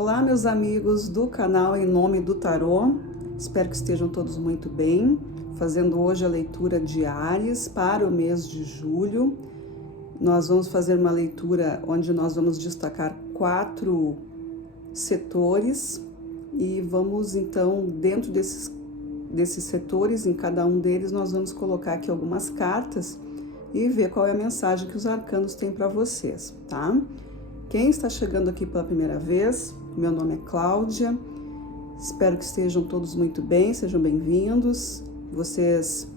Olá, meus amigos do canal Em Nome do Tarô. Espero que estejam todos muito bem. Fazendo hoje a leitura de Áries para o mês de julho. Nós vamos fazer uma leitura onde nós vamos destacar 4 setores e vamos então, dentro desses setores, em cada um deles, nós vamos colocar aqui algumas cartas e ver qual é a mensagem que os arcanos têm para vocês, tá? Quem está chegando aqui pela primeira vez, meu nome é Cláudia, espero que estejam todos muito bem, sejam bem-vindos. Vocês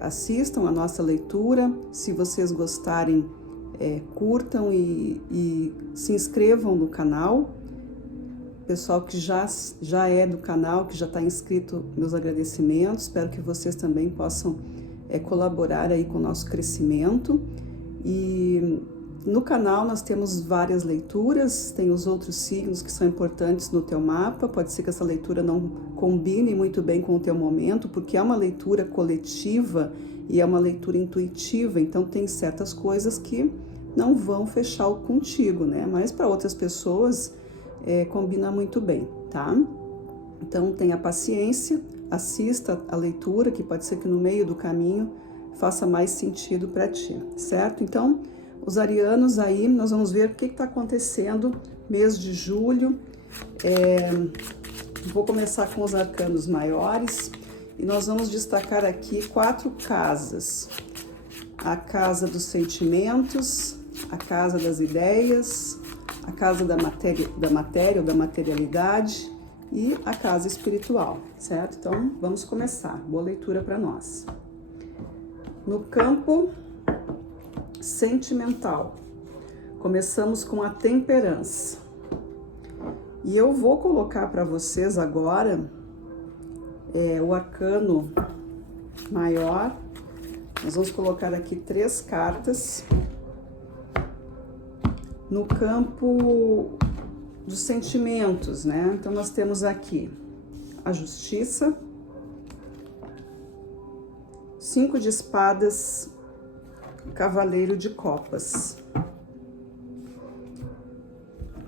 assistam a nossa leitura, se vocês gostarem, curtam e se inscrevam no canal. Pessoal que já é do canal, que já está inscrito, meus agradecimentos, espero que vocês também possam colaborar aí com o nosso crescimento. E no canal nós temos várias leituras, tem os outros signos que são importantes no teu mapa. Pode ser que essa leitura não combine muito bem com o teu momento, porque é uma leitura coletiva e é uma leitura intuitiva, então tem certas coisas que não vão fechar contigo, né? Mas para outras pessoas combina muito bem, tá? Então tenha paciência, assista a leitura, que pode ser que no meio do caminho faça mais sentido para ti, certo? Então, os arianos aí, nós vamos ver o que está acontecendo mês de julho. Vou começar com os arcanos maiores e nós vamos destacar aqui 4 casas. A casa dos sentimentos, a casa das ideias, a casa da matéria ou da materialidade e a casa espiritual, certo? Então, vamos começar. Boa leitura para nós. No campo sentimental, começamos com a temperança. E eu vou colocar para vocês agora o arcano maior. Nós vamos colocar aqui 3 cartas no campo dos sentimentos, né? Então, nós temos aqui a justiça, 5 de espadas, cavaleiro de copas.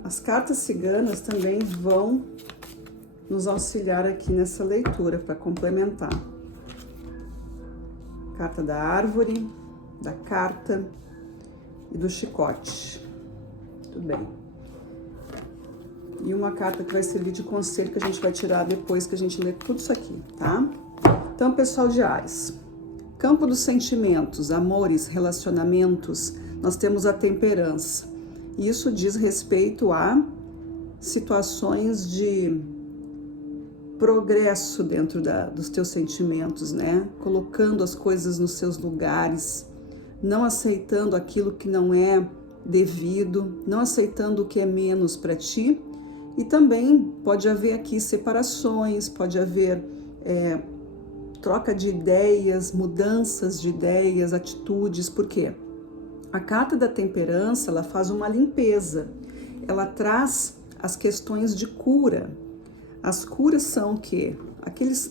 As cartas ciganas também vão nos auxiliar aqui nessa leitura para complementar. Carta da árvore, da carta e do chicote. Tudo bem. E uma carta que vai servir de conselho que a gente vai tirar depois que a gente ler tudo isso aqui, tá? Então, pessoal de Áries, campo dos sentimentos, amores, relacionamentos, nós temos a temperança. Isso diz respeito a situações de progresso dentro dos teus sentimentos, né? Colocando as coisas nos seus lugares, não aceitando aquilo que não é devido, não aceitando o que é menos para ti. E também pode haver aqui separações, pode haver troca de ideias, mudanças de ideias, atitudes. Por quê? A carta da temperança, ela faz uma limpeza, ela traz as questões de cura. As curas são o quê?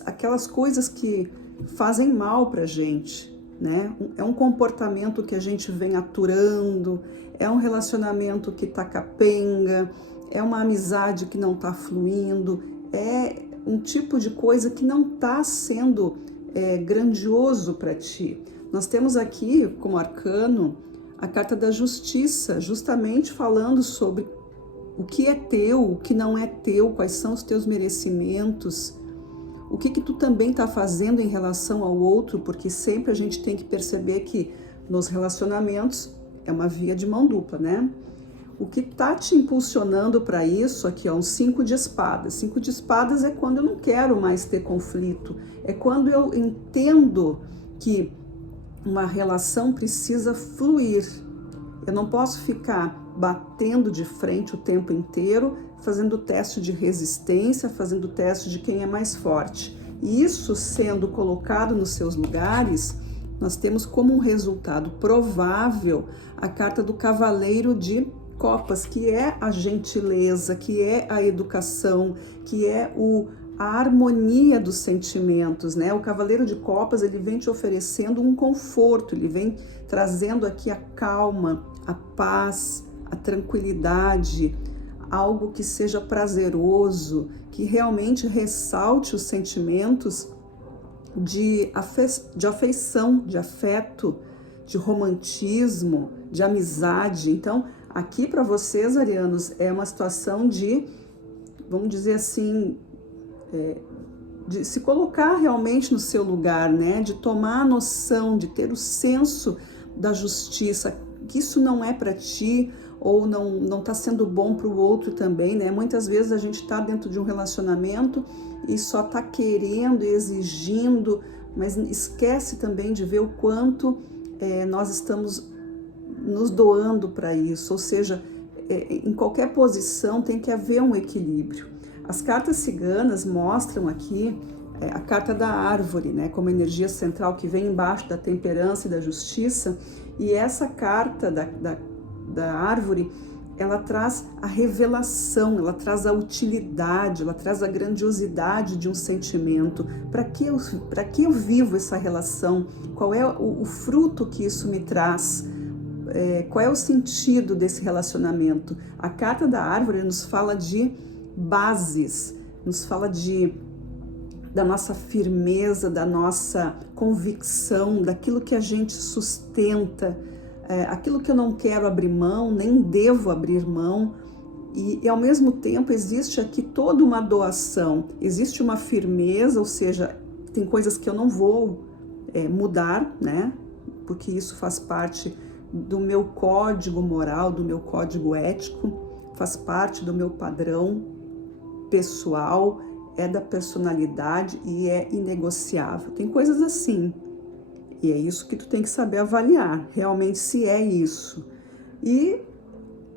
Aquelas coisas que fazem mal pra gente, né? É um comportamento que a gente vem aturando, é um relacionamento que tá capenga, é uma amizade que não tá fluindo, é um tipo de coisa que não tá sendo grandioso para ti. Nós temos aqui como arcano a carta da justiça, justamente falando sobre o que é teu, o que não é teu, quais são os teus merecimentos, o que tu também está fazendo em relação ao outro, porque sempre a gente tem que perceber que nos relacionamentos é uma via de mão dupla, né? O que está te impulsionando para isso aqui, ó, um 5 de espadas. 5 de espadas é quando eu não quero mais ter conflito, é quando eu entendo que uma relação precisa fluir. Eu não posso ficar batendo de frente o tempo inteiro, fazendo teste de resistência, fazendo teste de quem é mais forte. E isso sendo colocado nos seus lugares, nós temos como um resultado provável a carta do cavaleiro de copas, que é a gentileza, que é a educação, que é a harmonia dos sentimentos, né? O cavaleiro de copas, ele vem te oferecendo um conforto, ele vem trazendo aqui a calma, a paz, a tranquilidade, algo que seja prazeroso, que realmente ressalte os sentimentos de afeição, de afeto, de romantismo, de amizade. Então, aqui para vocês, arianos, é uma situação de, vamos dizer assim, de se colocar realmente no seu lugar, né? De tomar a noção, de ter o senso da justiça, que isso não é para ti, ou não está sendo bom para o outro também, né? Muitas vezes a gente está dentro de um relacionamento e só está querendo e exigindo, mas esquece também de ver o quanto nós estamos nos doando para isso, ou seja, em qualquer posição tem que haver um equilíbrio. As cartas ciganas mostram aqui a carta da árvore, né, como energia central que vem embaixo da temperança e da justiça, e essa carta da árvore, ela traz a revelação, ela traz a utilidade, ela traz a grandiosidade de um sentimento. Para que eu vivo essa relação? Qual é o fruto que isso me traz? Qual é o sentido desse relacionamento? A carta da árvore nos fala de bases, nos fala da nossa firmeza, da nossa convicção, daquilo que a gente sustenta, aquilo que eu não quero abrir mão, nem devo abrir mão, e ao mesmo tempo existe aqui toda uma doação, existe uma firmeza, ou seja, tem coisas que eu não vou mudar, né? Porque isso faz parte do meu código moral, do meu código ético, faz parte do meu padrão pessoal, é da personalidade e é inegociável. Tem coisas assim. E é isso que tu tem que saber avaliar, realmente se é isso. E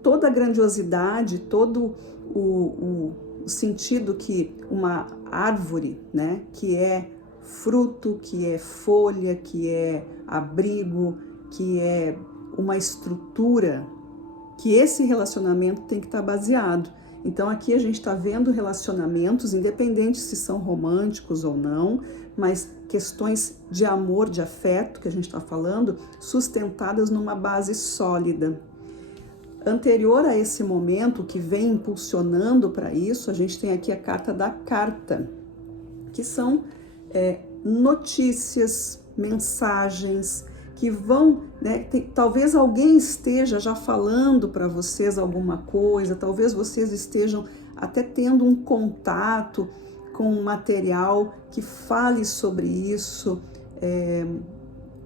toda a grandiosidade, todo o sentido que uma árvore, né, que é fruto, que é folha, que é abrigo, que é uma estrutura, que esse relacionamento tem que estar baseado. Então aqui a gente está vendo relacionamentos, independente se são românticos ou não, mas questões de amor, de afeto, que a gente está falando, sustentadas numa base sólida. Anterior a esse momento, que vem impulsionando para isso, a gente tem aqui a carta da carta, que são notícias, mensagens, que vão, né, talvez alguém esteja já falando para vocês alguma coisa, talvez vocês estejam até tendo um contato com um material que fale sobre isso,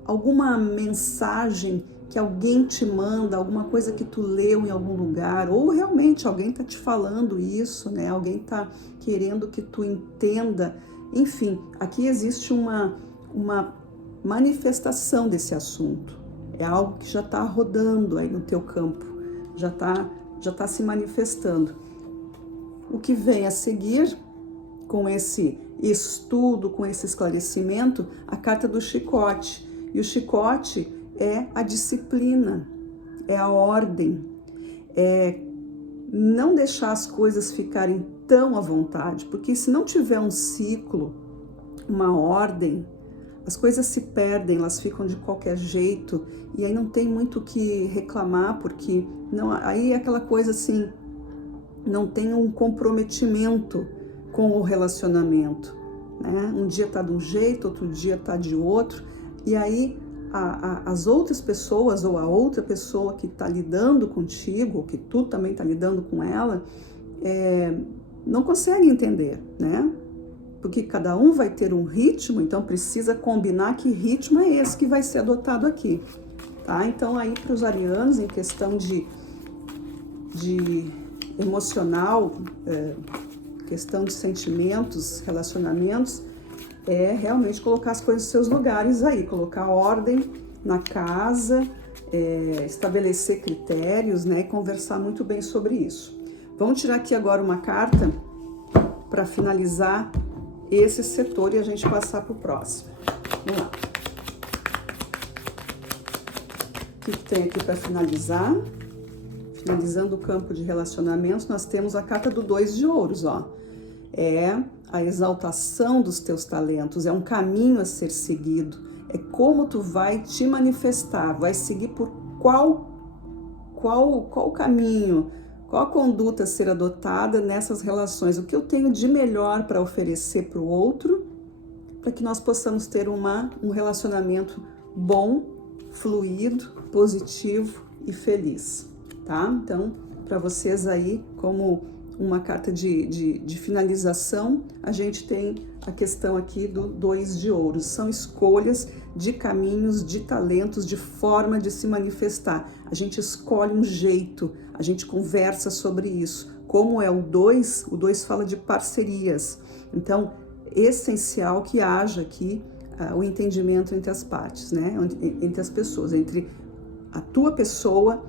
alguma mensagem que alguém te manda, alguma coisa que tu leu em algum lugar, ou realmente alguém está te falando isso, né? Alguém está querendo que tu entenda. Enfim, aqui existe uma manifestação desse assunto. É algo que já está rodando aí no teu campo, já tá se manifestando. O que vem a seguir, com esse estudo, com esse esclarecimento, a carta do chicote. E o chicote é a disciplina, é a ordem, é não deixar as coisas ficarem tão à vontade, porque se não tiver um ciclo, uma ordem, as coisas se perdem, elas ficam de qualquer jeito, e aí não tem muito o que reclamar, porque não, aí é aquela coisa assim, não tem um comprometimento com o relacionamento, né? Um dia tá de um jeito, outro dia tá de outro, e aí as outras pessoas ou a outra pessoa que está lidando contigo, ou que tu também está lidando com ela, não consegue entender, né? Porque cada um vai ter um ritmo, então precisa combinar que ritmo é esse que vai ser adotado aqui, tá? Então aí para os arianos, em questão de emocional, questão de sentimentos, relacionamentos, é realmente colocar as coisas nos seus lugares aí, colocar ordem na casa, estabelecer critérios, né, e conversar muito bem sobre isso. Vamos tirar aqui agora uma carta para finalizar esse setor e a gente passar para o próximo. Vamos lá. O que tem aqui para finalizar? Finalizando o campo de relacionamentos, nós temos a carta do 2 de ouros, ó. É a exaltação dos teus talentos, é um caminho a ser seguido, é como tu vai te manifestar, vai seguir por qual caminho, Qual a conduta a ser adotada nessas relações? O que eu tenho de melhor para oferecer para o outro, para que nós possamos ter um relacionamento bom, fluido, positivo e feliz, tá? Então, para vocês aí, como uma carta de finalização, a gente tem a questão aqui do 2 de ouros. São escolhas de caminhos, de talentos, de forma de se manifestar. A gente escolhe um jeito, a gente conversa sobre isso. Como é o 2 fala de parcerias. Então, essencial que haja aqui o entendimento entre as partes, né? Entre as pessoas, entre a tua pessoa,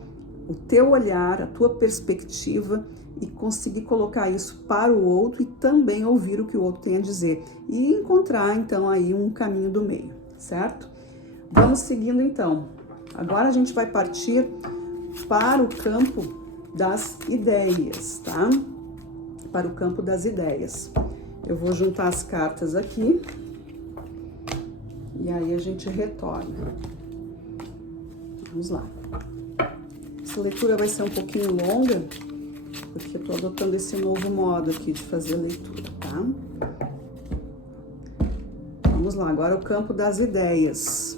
o teu olhar, a tua perspectiva, e conseguir colocar isso para o outro e também ouvir o que o outro tem a dizer. E encontrar, então, aí um caminho do meio, certo? Vamos seguindo, então. Agora a gente vai partir para o campo das ideias, tá? Para o campo das ideias. Eu vou juntar as cartas aqui e aí a gente retorna. Vamos lá. Essa leitura vai ser um pouquinho longa, porque eu tô adotando esse novo modo aqui de fazer a leitura, tá? Vamos lá, agora o campo das ideias,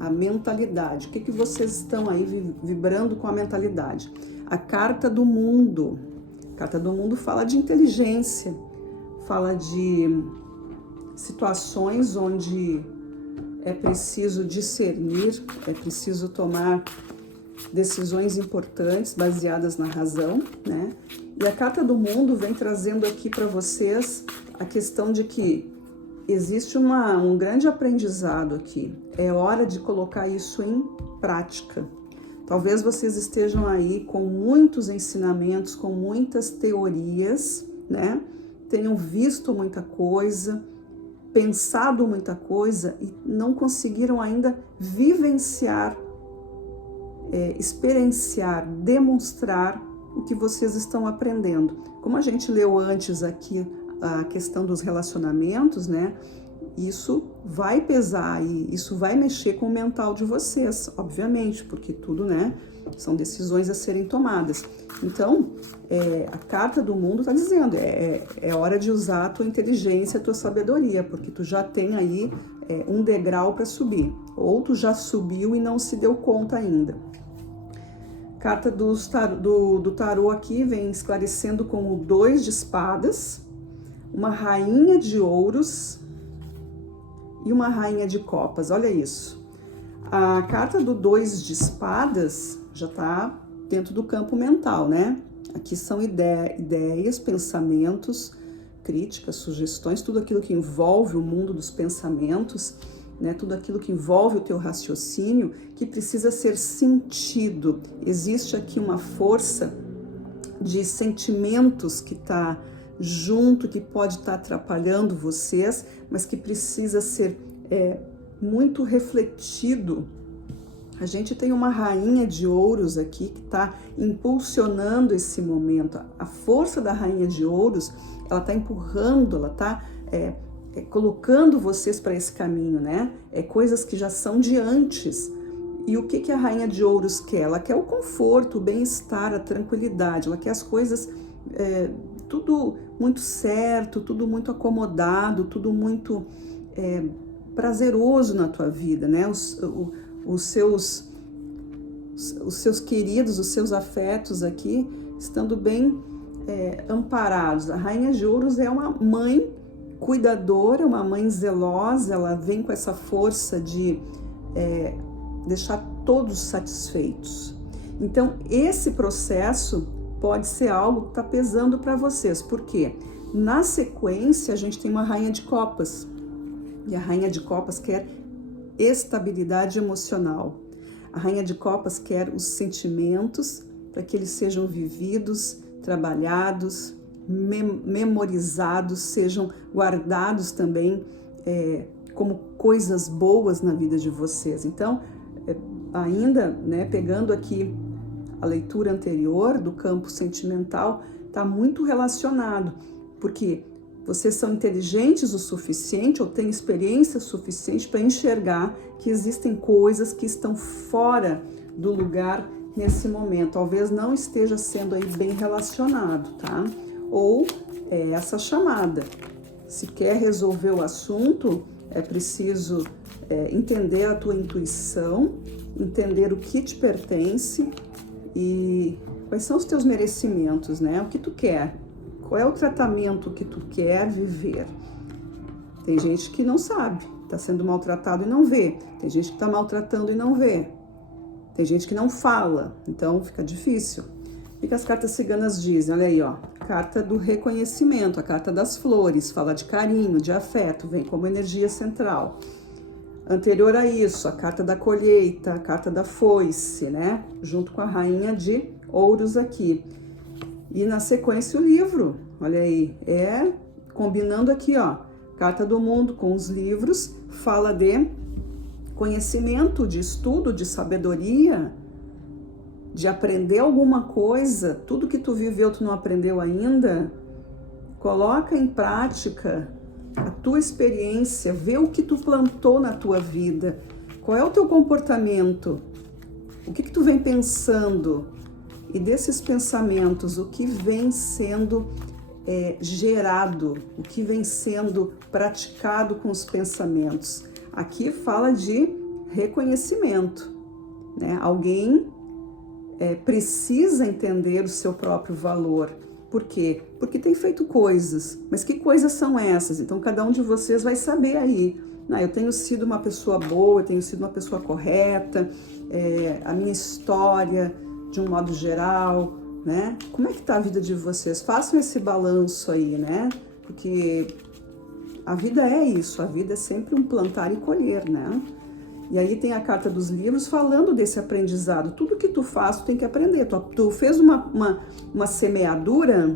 a mentalidade. O que vocês estão aí vibrando com a mentalidade? A carta do mundo. A carta do mundo fala de inteligência, fala de situações onde é preciso discernir, é preciso tomar decisões importantes baseadas na razão, né? E a carta do mundo vem trazendo aqui para vocês a questão de que existe um grande aprendizado aqui. É hora de colocar isso em prática. Talvez vocês estejam aí com muitos ensinamentos, com muitas teorias, né? Tenham visto muita coisa, pensado muita coisa e não conseguiram ainda vivenciar, experienciar, demonstrar o que vocês estão aprendendo. Como a gente leu antes aqui a questão dos relacionamentos, né? Isso vai pesar e isso vai mexer com o mental de vocês, obviamente, porque tudo, né? São decisões a serem tomadas. Então, a carta do mundo está dizendo, é hora de usar a tua inteligência, a tua sabedoria, porque tu já tem aí um degrau para subir, ou tu já subiu e não se deu conta ainda. Carta do tarô aqui vem esclarecendo com o 2 de espadas, uma rainha de ouros e uma rainha de copas. Olha isso. A carta do 2 de espadas já está dentro do campo mental, né? Aqui são ideias, pensamentos, críticas, sugestões, tudo aquilo que envolve o mundo dos pensamentos, né? Tudo aquilo que envolve o teu raciocínio, que precisa ser sentido. Existe aqui uma força de sentimentos que está junto, que pode estar atrapalhando vocês, mas que precisa ser muito refletido. A gente tem uma rainha de ouros aqui que está impulsionando esse momento. A força da rainha de ouros, ela está empurrando, ela está colocando vocês para esse caminho, né? Coisas que já são de antes. E o que a rainha de ouros quer? Ela quer o conforto, o bem-estar, a tranquilidade. Ela quer as coisas tudo muito certo, tudo muito acomodado, tudo muito prazeroso na tua vida, né? Os seus queridos, os seus afetos aqui, estando bem amparados. A rainha de ouros é uma mãe cuidadora, uma mãe zelosa, ela vem com essa força de deixar todos satisfeitos. Então, esse processo pode ser algo que está pesando para vocês. Por quê? Na sequência, a gente tem uma rainha de copas. E a rainha de copas quer estabilidade emocional. A rainha de copas quer os sentimentos para que eles sejam vividos, trabalhados, memorizados, sejam guardados também como coisas boas na vida de vocês. Então, ainda, né, pegando aqui a leitura anterior do campo sentimental, está muito relacionado, porque vocês são inteligentes o suficiente ou têm experiência suficiente para enxergar que existem coisas que estão fora do lugar nesse momento. Talvez não esteja sendo aí bem relacionado, tá? Ou é essa chamada. Se quer resolver o assunto, é preciso entender a tua intuição, entender o que te pertence e quais são os teus merecimentos, né? O que tu quer? Qual é o tratamento que tu quer viver? Tem gente que não sabe, está sendo maltratado e não vê. Tem gente que está maltratando e não vê. Tem gente que não fala, então fica difícil. O que as cartas ciganas dizem? Olha aí, ó. Carta do reconhecimento, a carta das flores, fala de carinho, de afeto, vem como energia central. Anterior a isso, a carta da colheita, a carta da foice, né? Junto com a rainha de ouros aqui. E na sequência o livro, olha aí, combinando aqui, ó. Carta do mundo com os livros, fala de conhecimento, de estudo, de sabedoria, de aprender alguma coisa. Tudo que tu viveu, tu não aprendeu ainda. Coloca em prática a tua experiência, vê o que tu plantou na tua vida. Qual é o teu comportamento? O que tu vem pensando? E desses pensamentos, o que vem sendo gerado, o que vem sendo praticado com os pensamentos. Aqui fala de reconhecimento, né? Alguém precisa entender o seu próprio valor. Por quê? Porque tem feito coisas. Mas que coisas são essas? Então cada um de vocês vai saber aí. Eu tenho sido uma pessoa boa, eu tenho sido uma pessoa correta, a minha história, de um modo geral, né? Como é que tá a vida de vocês? Façam esse balanço aí, né? Porque a vida é isso, a vida é sempre um plantar e colher, né? E aí tem a carta dos livros falando desse aprendizado. Tudo que tu faz, tu tem que aprender. Tu fez uma semeadura,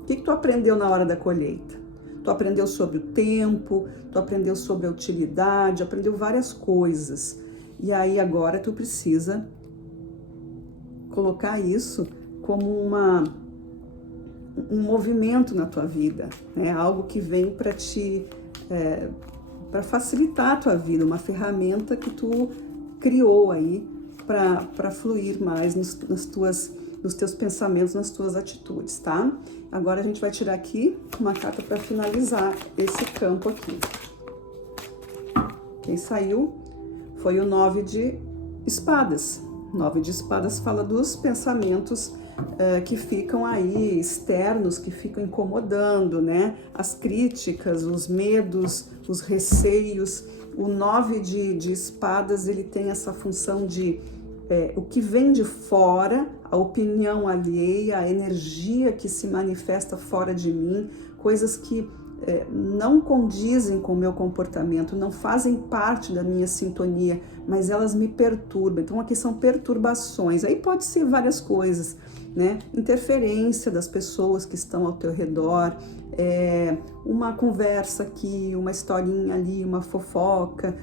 o que tu aprendeu na hora da colheita? Tu aprendeu sobre o tempo, tu aprendeu sobre a utilidade, aprendeu várias coisas. E aí agora tu precisa colocar isso como um movimento na tua vida, né? Algo que vem para te para facilitar a tua vida, uma ferramenta que tu criou aí para fluir mais nos teus pensamentos, nas tuas atitudes, tá? Agora a gente vai tirar aqui uma carta para finalizar esse campo aqui. Quem saiu foi o 9 de espadas. 9 de espadas fala dos pensamentos que ficam aí externos, que ficam incomodando, né? As críticas, os medos, os receios. O 9 de espadas, ele tem essa função de o que vem de fora, a opinião alheia, a energia que se manifesta fora de mim, coisas que não condizem com o meu comportamento, não fazem parte da minha sintonia, mas elas me perturbam. Então aqui são perturbações, aí pode ser várias coisas, né? Interferência das pessoas que estão ao teu redor, uma conversa aqui, uma historinha ali, uma fofoca,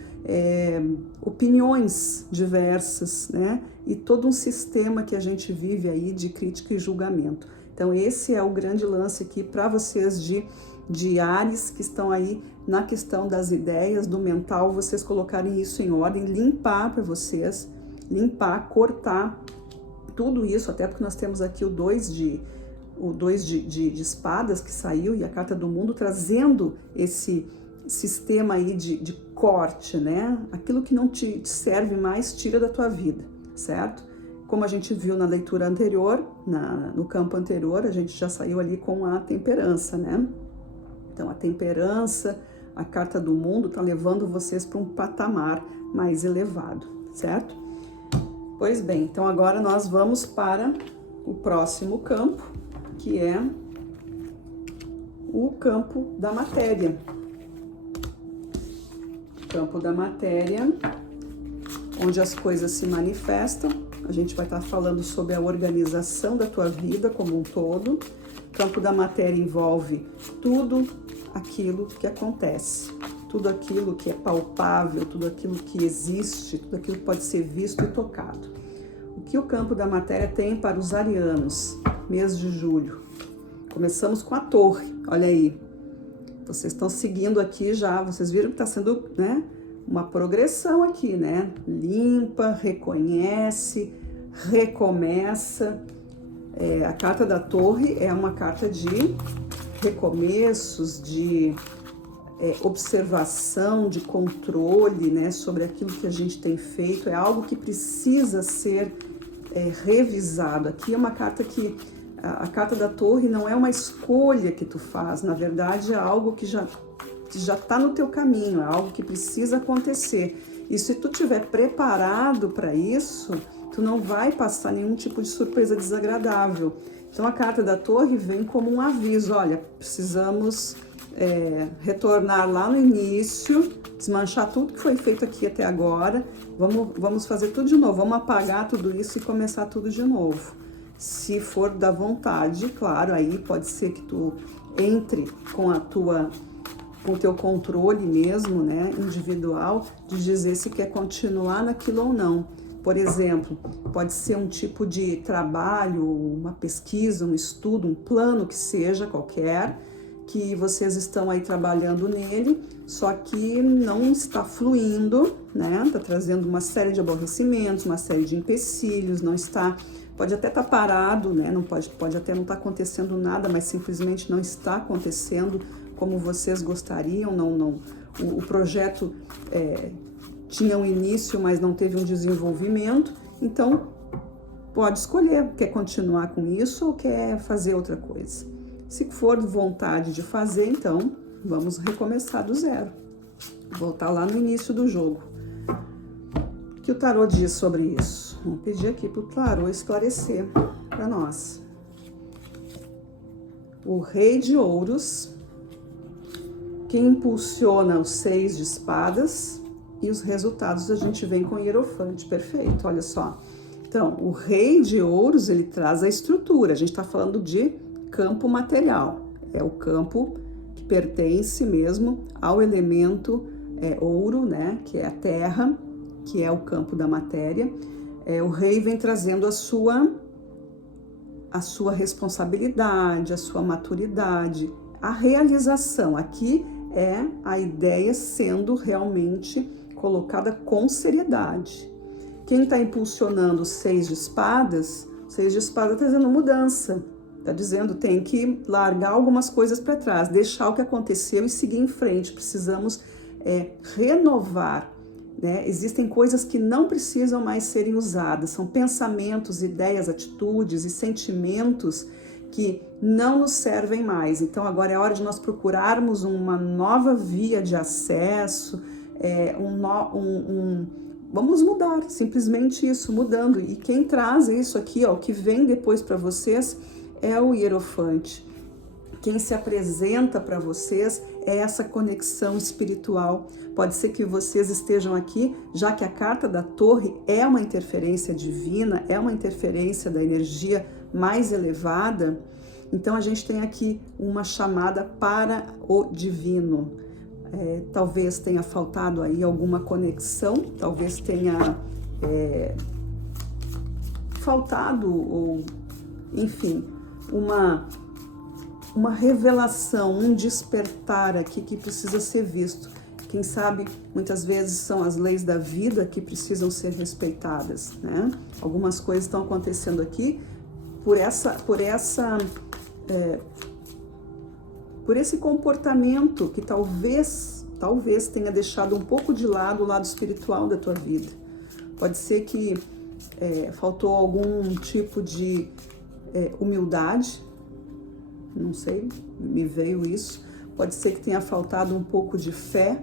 opiniões diversas, né? E todo um sistema que a gente vive aí de crítica e julgamento. Então esse é o grande lance aqui para vocês de Áries que estão aí na questão das ideias, do mental, vocês colocarem isso em ordem, limpar para vocês, limpar, cortar tudo isso, até porque nós temos aqui o 2 de espadas que saiu e a carta do mundo trazendo esse sistema aí de corte, né? Aquilo que não te serve mais, tira da tua vida, certo? Como a gente viu na leitura anterior, no campo anterior, a gente já saiu ali com a temperança, né? Então, a temperança, a carta do mundo tá levando vocês para um patamar mais elevado, certo? Pois bem, então agora nós vamos para o próximo campo, que é o campo da matéria. Campo da matéria, onde as coisas se manifestam. A gente vai estar falando sobre a organização da tua vida como um todo. Campo da matéria envolve tudo aquilo que acontece, tudo aquilo que é palpável, tudo aquilo que existe, tudo aquilo que pode ser visto e tocado. O que o campo da matéria tem para os arianos, mês de julho? Começamos com a torre, olha aí. Vocês estão seguindo aqui já, vocês viram que está sendo, né, uma progressão aqui, né? Limpa, reconhece, recomeça. A carta da Torre é uma carta de recomeços, de observação, de controle, né, sobre aquilo que a gente tem feito. É algo que precisa ser revisado. Aqui é uma carta que a carta da Torre não é uma escolha que tu faz, na verdade é algo que já está no teu caminho, é algo que precisa acontecer. E se tu estiver preparado para isso, tu não vai passar nenhum tipo de surpresa desagradável. Então a carta da Torre vem como um aviso, olha, precisamos retornar lá no início, desmanchar tudo que foi feito aqui até agora, vamos fazer tudo de novo, vamos apagar tudo isso e começar tudo de novo. Se for da vontade, claro, aí pode ser que tu entre com o teu controle mesmo, né, individual, de dizer se quer continuar naquilo ou não. Por exemplo, pode ser um tipo de trabalho, uma pesquisa, um estudo, um plano que seja qualquer, que vocês estão aí trabalhando nele, só que não está fluindo, né? Está trazendo uma série de aborrecimentos, uma série de empecilhos, não está, pode até estar parado, né? Não pode até não estar acontecendo nada, mas simplesmente não está acontecendo como vocês gostariam, o projeto tinha um início, mas não teve um desenvolvimento, então pode escolher, quer continuar com isso ou quer fazer outra coisa. Se for vontade de fazer, então vamos recomeçar do zero, voltar lá no início do jogo. O que o tarô diz sobre isso? Vamos pedir aqui para o tarô esclarecer para nós. O Rei de Ouros, que impulsiona os 6 de espadas, e os resultados a gente vem com o Hierofante. Perfeito, olha só. Então, o Rei de Ouros, ele traz a estrutura, a gente está falando de campo material, é o campo que pertence mesmo ao elemento ouro, né, que é a terra, que é o campo da matéria. O rei vem trazendo a sua responsabilidade, a sua maturidade, a realização. Aqui é a ideia sendo realmente colocada com seriedade. Quem está impulsionando os 6 de espadas, o 6 de espadas está trazendo mudança. Está dizendo, tem que largar algumas coisas para trás, deixar o que aconteceu e seguir em frente. Precisamos renovar, né? Existem coisas que não precisam mais serem usadas. São pensamentos, ideias, atitudes e sentimentos que não nos servem mais. Então agora é hora de nós procurarmos uma nova via de acesso, vamos mudar, simplesmente isso, mudando. E quem traz isso aqui, ó, o que vem depois para vocês, é o Hierofante. Quem se apresenta para vocês é essa conexão espiritual. Pode ser que vocês estejam aqui, já que a carta da Torre é uma interferência divina, é uma interferência da energia mais elevada. Então a gente tem aqui uma chamada para o divino. Talvez tenha faltado aí alguma conexão, talvez tenha faltado, ou enfim, uma revelação, um despertar aqui que precisa ser visto. Quem sabe, muitas vezes são as leis da vida que precisam ser respeitadas, né? Algumas coisas estão acontecendo aqui por esse comportamento que talvez tenha deixado um pouco de lado o lado espiritual da tua vida. Pode ser que faltou algum tipo de humildade, não sei, me veio isso. Pode ser que tenha faltado um pouco de fé,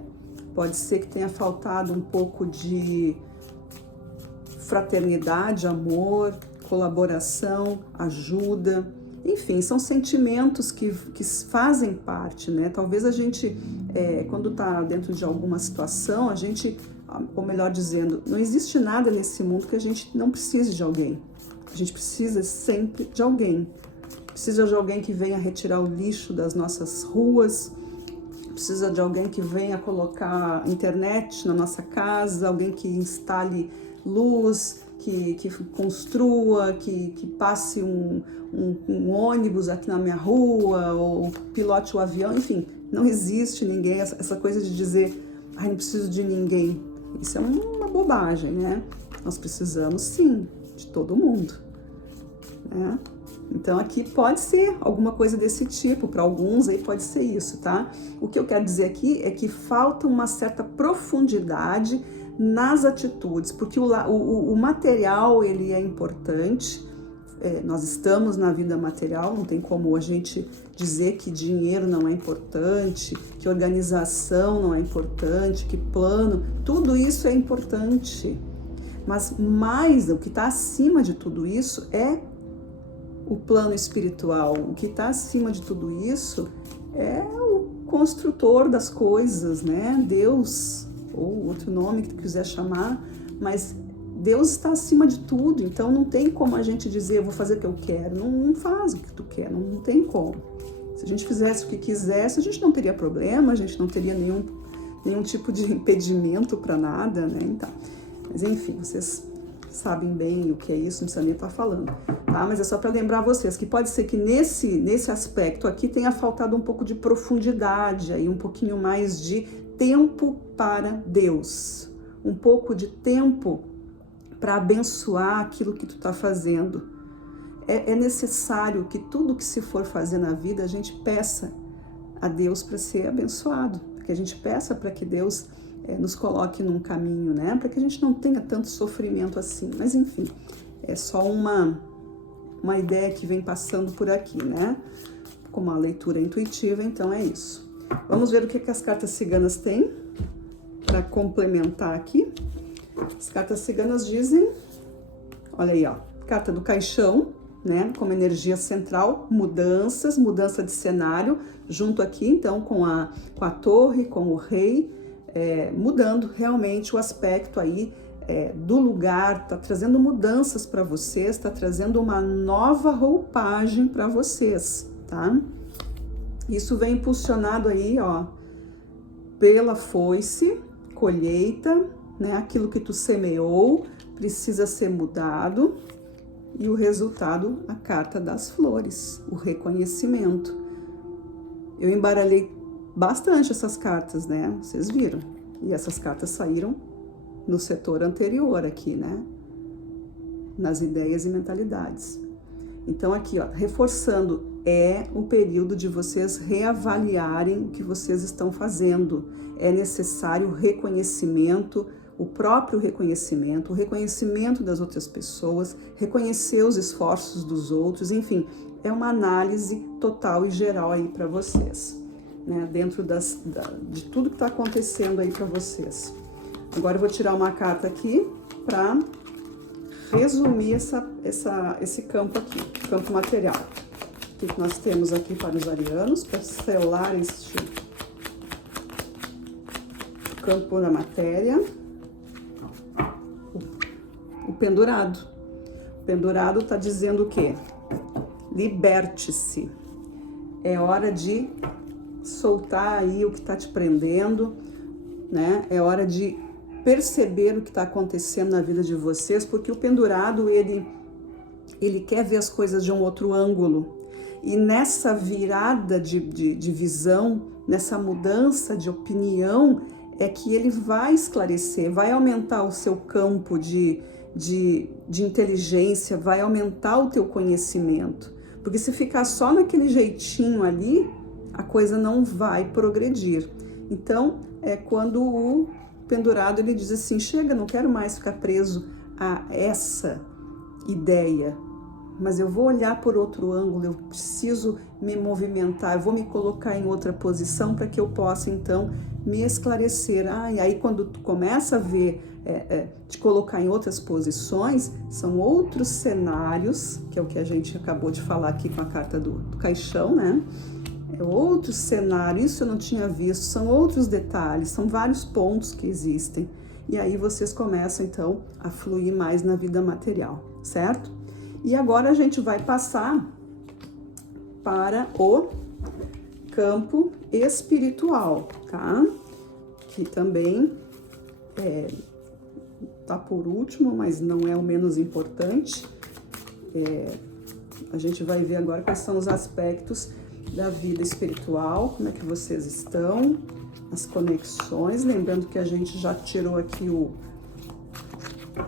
pode ser que tenha faltado um pouco de fraternidade, amor, colaboração, ajuda. Enfim, são sentimentos que fazem parte, né? Talvez a gente, quando está dentro de alguma situação, a gente, ou melhor dizendo, não existe nada nesse mundo que a gente não precise de alguém. A gente precisa sempre de alguém. Precisa de alguém que venha retirar o lixo das nossas ruas, precisa de alguém que venha colocar internet na nossa casa, alguém que instale luz, que construa, que passe um ônibus aqui na minha rua, ou pilote o avião, enfim, não existe ninguém, essa coisa de dizer, não preciso de ninguém, isso é uma bobagem, né? Nós precisamos sim, de todo mundo, né? Então aqui pode ser alguma coisa desse tipo, para alguns aí pode ser isso, tá? O que eu quero dizer aqui é que falta uma certa profundidade nas atitudes, porque o material ele é importante, nós estamos na vida material, não tem como a gente dizer que dinheiro não é importante, que organização não é importante, que plano, tudo isso é importante, mas mais, o que está acima de tudo isso é o plano espiritual. O que está acima de tudo isso é o construtor das coisas, né? Deus, ou outro nome que tu quiser chamar, mas Deus está acima de tudo, então não tem como a gente dizer, eu vou fazer o que eu quero. Não faz o que tu quer, não tem como. Se a gente fizesse o que quisesse, a gente não teria problema, a gente não teria nenhum tipo de impedimento para nada, né? Então, mas enfim, vocês sabem bem o que é isso, não precisa nem estar falando, tá? Mas é só para lembrar vocês que pode ser que nesse aspecto aqui tenha faltado um pouco de profundidade, aí um pouquinho mais de tempo para Deus, um pouco de tempo para abençoar aquilo que tu está fazendo. É necessário que tudo que se for fazer na vida a gente peça a Deus para ser abençoado, que a gente peça para que Deus nos coloque num caminho, né? Para que a gente não tenha tanto sofrimento assim. Mas enfim, é só uma ideia que vem passando por aqui, né? Como uma leitura intuitiva, então é isso. Vamos ver o que as cartas ciganas têm para complementar aqui. As cartas ciganas dizem, olha aí, ó, carta do caixão, né? Como energia central, mudança de cenário, junto aqui, então, com a torre, com o rei, mudando realmente o aspecto aí do lugar, tá trazendo mudanças para vocês, tá trazendo uma nova roupagem para vocês, tá? Isso vem impulsionado aí, ó, pela foice, colheita, né? Aquilo que tu semeou precisa ser mudado e o resultado, a carta das flores, o reconhecimento. Eu embaralhei bastante essas cartas, né? Vocês viram. E essas cartas saíram no setor anterior aqui, né? Nas ideias e mentalidades. Então aqui, ó, reforçando, é um período de vocês reavaliarem o que vocês estão fazendo. É necessário reconhecimento, o próprio reconhecimento, o reconhecimento das outras pessoas, reconhecer os esforços dos outros, enfim, é uma análise total e geral aí para vocês, né? Dentro de tudo que está acontecendo aí para vocês. Agora eu vou tirar uma carta aqui para resumir esse campo aqui, campo material. O que nós temos aqui para os arianos, para selar este campo da matéria? O pendurado. O pendurado está dizendo o quê? Liberte-se. É hora de soltar aí o que está te prendendo, né? É hora de perceber o que está acontecendo na vida de vocês, porque o pendurado, ele quer ver as coisas de um outro ângulo. E nessa virada de visão, nessa mudança de opinião, é que ele vai esclarecer, vai aumentar o seu campo de inteligência, vai aumentar o teu conhecimento. Porque se ficar só naquele jeitinho ali, a coisa não vai progredir. Então, é quando o pendurado ele diz assim, chega, não quero mais ficar preso a essa ideia, mas eu vou olhar por outro ângulo, eu preciso me movimentar, eu vou me colocar em outra posição para que eu possa, então, me esclarecer. E aí quando tu começa a ver, te colocar em outras posições, são outros cenários, que é o que a gente acabou de falar aqui com a carta do caixão, né? É outro cenário, isso eu não tinha visto, são outros detalhes, são vários pontos que existem. E aí vocês começam, então, a fluir mais na vida material, certo? E agora a gente vai passar para o campo espiritual, tá? Que também tá por último, mas não é o menos importante. A gente vai ver agora quais são os aspectos da vida espiritual, como é que vocês estão, as conexões, lembrando que a gente já tirou aqui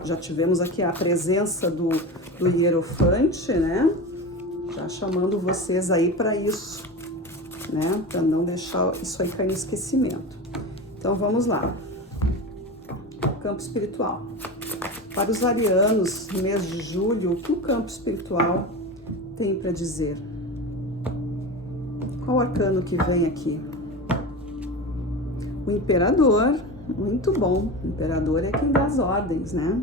Já tivemos aqui a presença do Hierofante, né? Já chamando vocês aí para isso, né? Para não deixar isso aí cair no esquecimento. Então vamos lá. Campo espiritual. Para os arianos, no mês de julho, o que o campo espiritual tem para dizer? Qual arcano que vem aqui? O imperador, muito bom. O imperador é quem dá as ordens, né?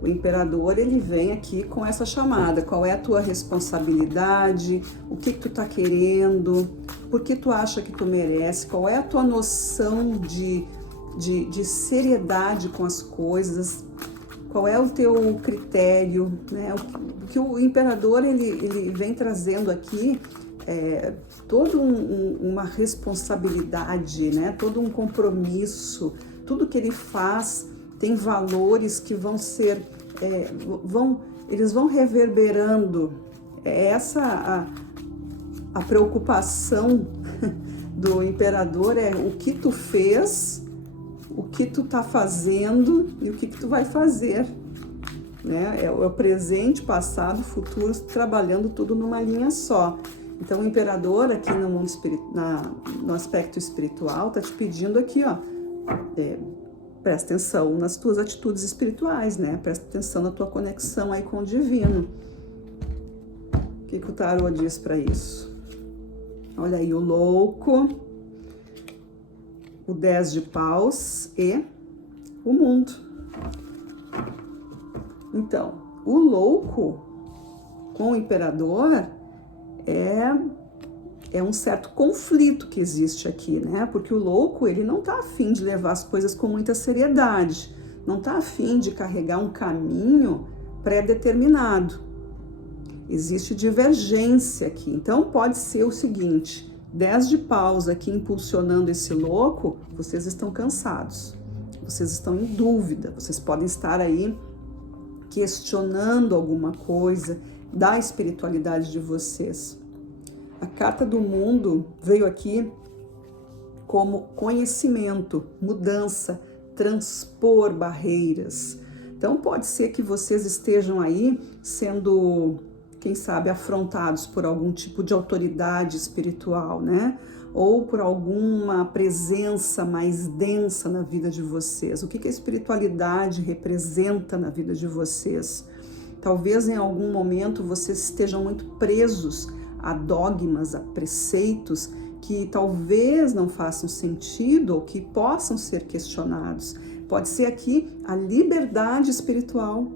O imperador, ele vem aqui com essa chamada. Qual é a tua responsabilidade? O que tu tá querendo? Por que tu acha que tu merece? Qual é a tua noção de seriedade com as coisas? Qual é o teu critério, né? O que o imperador, ele vem trazendo aqui é toda uma responsabilidade, né? Todo um compromisso. Tudo que ele faz tem valores que vão ser, eles vão reverberando. É essa a preocupação do imperador, é o que tu fez, o que tu tá fazendo e o que tu vai fazer, né? É o presente, passado, futuro, trabalhando tudo numa linha só. Então o imperador aqui no mundo no aspecto espiritual tá te pedindo aqui, ó, presta atenção nas tuas atitudes espirituais, né? Presta atenção na tua conexão aí com o divino. O que o tarô diz para isso? Olha aí, o louco, o 10 de paus e o mundo. Então, o louco com o imperador é um certo conflito que existe aqui, né? Porque o louco, ele não tá afim de levar as coisas com muita seriedade, não tá afim de carregar um caminho pré-determinado. Existe divergência aqui. Então, pode ser o seguinte, 10 de paus aqui impulsionando esse louco, vocês estão cansados, vocês estão em dúvida, vocês podem estar aí questionando alguma coisa da espiritualidade de vocês. A carta do mundo veio aqui como conhecimento, mudança, transpor barreiras. Então pode ser que vocês estejam aí sendo, quem sabe, afrontados por algum tipo de autoridade espiritual, né? Ou por alguma presença mais densa na vida de vocês. O que a espiritualidade representa na vida de vocês? Talvez em algum momento vocês estejam muito presos a dogmas, a preceitos que talvez não façam sentido ou que possam ser questionados. Pode ser aqui a liberdade espiritual.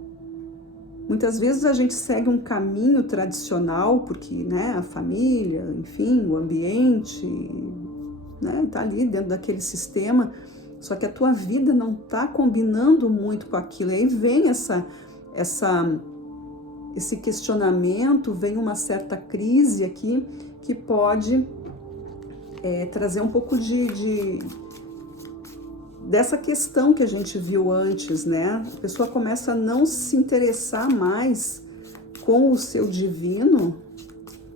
Muitas vezes a gente segue um caminho tradicional porque, né, a família, enfim, o ambiente, né, tá ali dentro daquele sistema, só que a tua vida não tá combinando muito com aquilo. E aí vem esse questionamento, vem uma certa crise aqui que pode trazer um pouco dessa questão que a gente viu antes, né? A pessoa começa a não se interessar mais com o seu divino,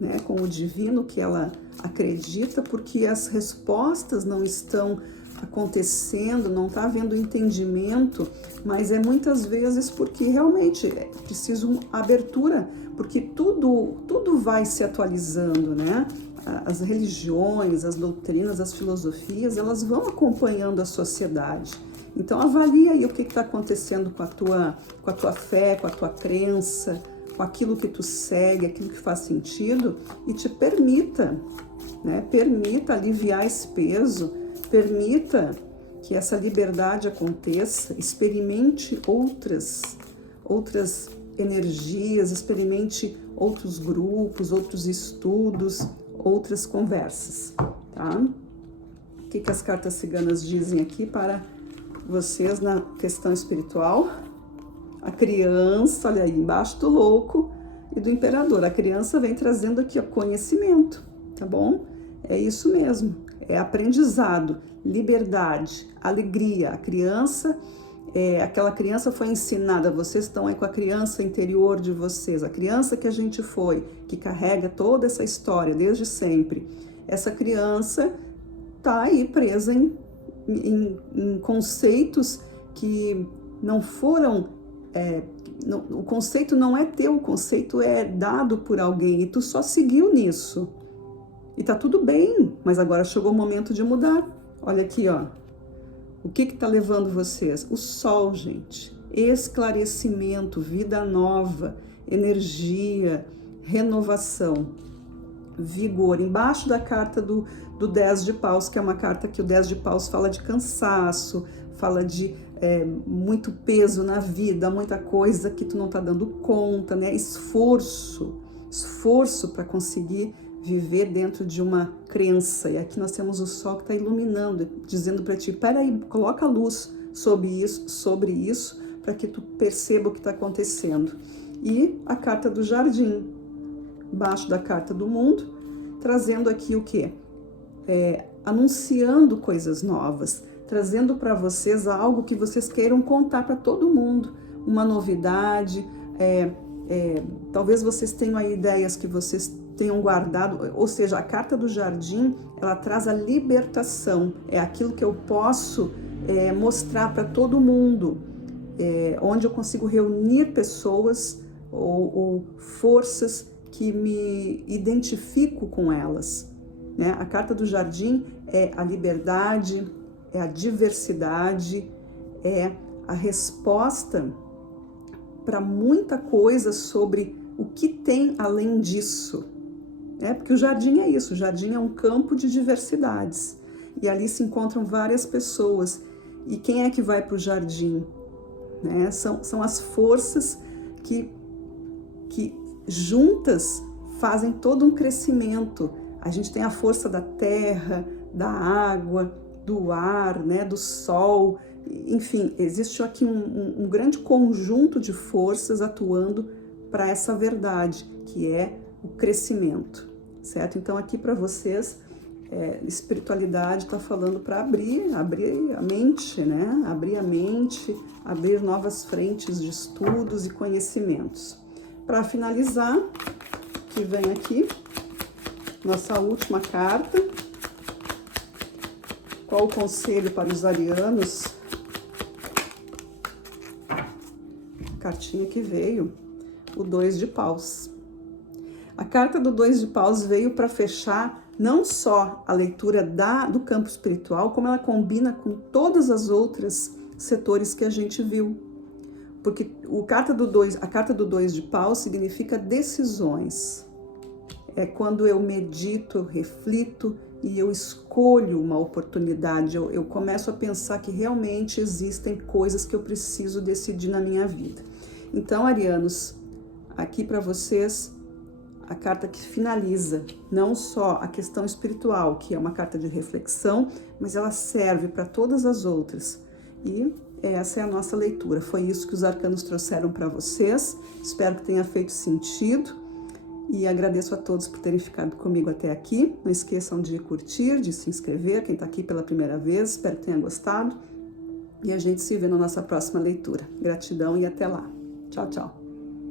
né? Com o divino que ela acredita, porque as respostas não estão acontecendo, não está havendo entendimento, mas muitas vezes porque realmente é preciso uma abertura, porque tudo vai se atualizando, né? As religiões, as doutrinas, as filosofias, elas vão acompanhando a sociedade. Então avalia aí o que está acontecendo com a tua fé, com a tua crença, com aquilo que tu segue, aquilo que faz sentido, e te permita, né? Permita aliviar esse peso, permita que essa liberdade aconteça, experimente outras energias, experimente outros grupos, outros estudos, outras conversas, tá? O que as cartas ciganas dizem aqui para vocês na questão espiritual? A criança, olha aí, embaixo do louco e do imperador. A criança vem trazendo aqui o conhecimento, tá bom? É isso mesmo, é aprendizado, liberdade, alegria. A criança, aquela criança foi ensinada, vocês estão aí com a criança interior de vocês, a criança que a gente foi, que carrega toda essa história desde sempre. Essa criança tá aí presa em conceitos que não foram o conceito não é teu, o conceito é dado por alguém e tu só seguiu nisso. E tá tudo bem, mas agora chegou o momento de mudar. Olha aqui, ó. O que tá levando vocês? O sol, gente. Esclarecimento, vida nova, energia, renovação, vigor. Embaixo da carta do 10 de paus, que é uma carta que o 10 de paus fala de cansaço, fala de muito peso na vida, muita coisa que tu não tá dando conta, né? Esforço para conseguir viver dentro de uma crença. E aqui nós temos o sol que está iluminando, dizendo para ti, peraí, coloca a luz sobre isso, para que tu perceba o que está acontecendo. E a carta do jardim, embaixo da carta do mundo, trazendo aqui o quê? Anunciando coisas novas, trazendo para vocês algo que vocês queiram contar para todo mundo, uma novidade, talvez vocês tenham aí ideias que vocês tenham guardado, ou seja, a carta do jardim, ela traz a libertação, é aquilo que eu posso mostrar para todo mundo, onde eu consigo reunir pessoas ou forças que me identifico com elas, né? A carta do jardim é a liberdade, é a diversidade, é a resposta para muita coisa sobre o que tem além disso. Porque o jardim é isso, o jardim é um campo de diversidades. E ali se encontram várias pessoas. E quem é que vai para o jardim? Né? São as forças que juntas fazem todo um crescimento. A gente tem a força da terra, da água, do ar, né? Do sol. Enfim, existe aqui um grande conjunto de forças atuando para essa verdade, que é o crescimento. Certo? Então aqui para vocês, espiritualidade está falando para abrir a mente, né? Abrir a mente, abrir novas frentes de estudos e conhecimentos. Para finalizar, que vem aqui, nossa última carta. Qual o conselho para os arianos? A cartinha que veio, o 2 de paus. A carta do 2 de paus veio para fechar não só a leitura do campo espiritual, como ela combina com todas as outras setores que a gente viu. Porque a carta do 2 de paus significa decisões. É quando eu medito, reflito e eu escolho uma oportunidade, eu começo a pensar que realmente existem coisas que eu preciso decidir na minha vida. Então, arianos, aqui para vocês, a carta que finaliza não só a questão espiritual, que é uma carta de reflexão, mas ela serve para todas as outras. E essa é a nossa leitura. Foi isso que os arcanos trouxeram para vocês. Espero que tenha feito sentido. E agradeço a todos por terem ficado comigo até aqui. Não esqueçam de curtir, de se inscrever, quem está aqui pela primeira vez. Espero que tenha gostado. E a gente se vê na nossa próxima leitura. Gratidão e até lá. Tchau, tchau.